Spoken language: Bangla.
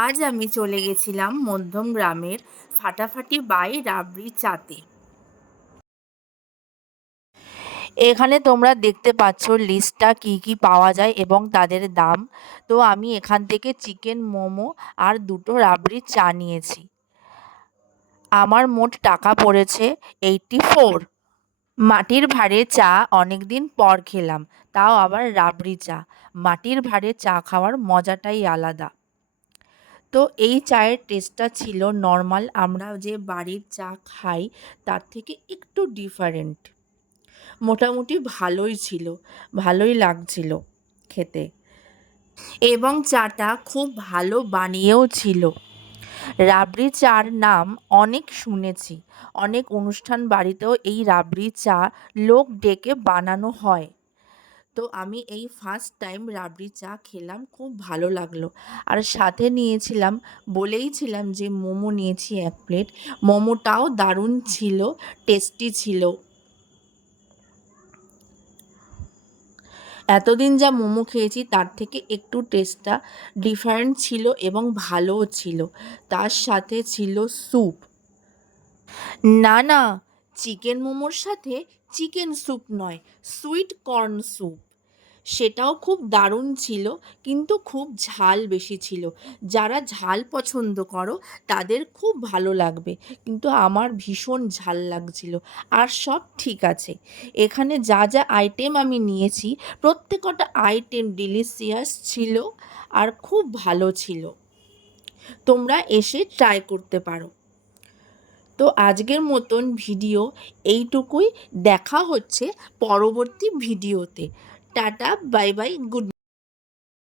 আজ আমি চলে গেছিলাম মধ্যম গ্রামের ফাটাফাটি বাই রাবড়ি চাতে। এখানে তোমরা দেখতে পাচ্ছ লিস্টটা কি কি পাওয়া যায় এবং তাদের দাম। তো আমি এখান থেকে চিকেন মোমো আর দুটো রাবড়ি চা নিয়েছি। আমার মোট টাকা পড়েছে 84। মাটির ভাঁড়ে চা অনেকদিন পর খেলাম, তাও আবার রাবড়ি চা। মাটির ভাঁড়ে চা খাওয়ার মজাটাই আলাদা। তো এই চায়ের টেস্টটা ছিল নর্মাল আমরা যে বাড়ির চা খাই তার থেকে একটু ডিফারেন্ট। মোটামুটি ভালোই ছিল, ভালোই লাগছিল খেতে, এবং চাটা খুব ভালো বানিয়েও ছিল। রাবড়ি চার নাম অনেক শুনেছি, অনেক অনুষ্ঠান বাড়িতেও এই রাবড়ি চা লোক ডেকে বানানো হয়। তো আমি এই ফার্স্ট টাইম রাবড়ি চা খেলাম, খুব ভালো লাগলো। আর সাথে নিয়েছিলাম, বলেইছিলাম যে মোমো নিয়েছি 1 প্লেট। মোমোটাও দারুণ ছিল, টেস্টি ছিল। এতদিন যা মোমো খেয়েছি তার থেকে একটু টেস্টটা ডিফারেন্ট ছিল এবং ভালোও ছিল। তার সাথে ছিল স্যুপ। না না, চিকেন মোমোর সাথে চিকেন স্যুপ নয়, সুইট কর্ন স্যুপ। সেটাও খুব দারুণ ছিল, কিন্তু খুব ঝাল বেশি ছিল। যারা ঝাল পছন্দ করো তাদের খুব ভালো লাগবে, কিন্তু আমার ভীষণ ঝাল লাগছিল। আর সব ঠিক আছে। এখানে যা যা আইটেম আমি নিয়েছি প্রত্যেকটা আইটেম ডিলিশিয়াস ছিল আর খুব ভালো ছিল। তোমরা এসে ট্রাই করতে পারো। তো আজকের মতন ভিডিও এইটুকুই। দেখা হচ্ছে পরবর্তী ভিডিওতে। Tata, bye bye, good.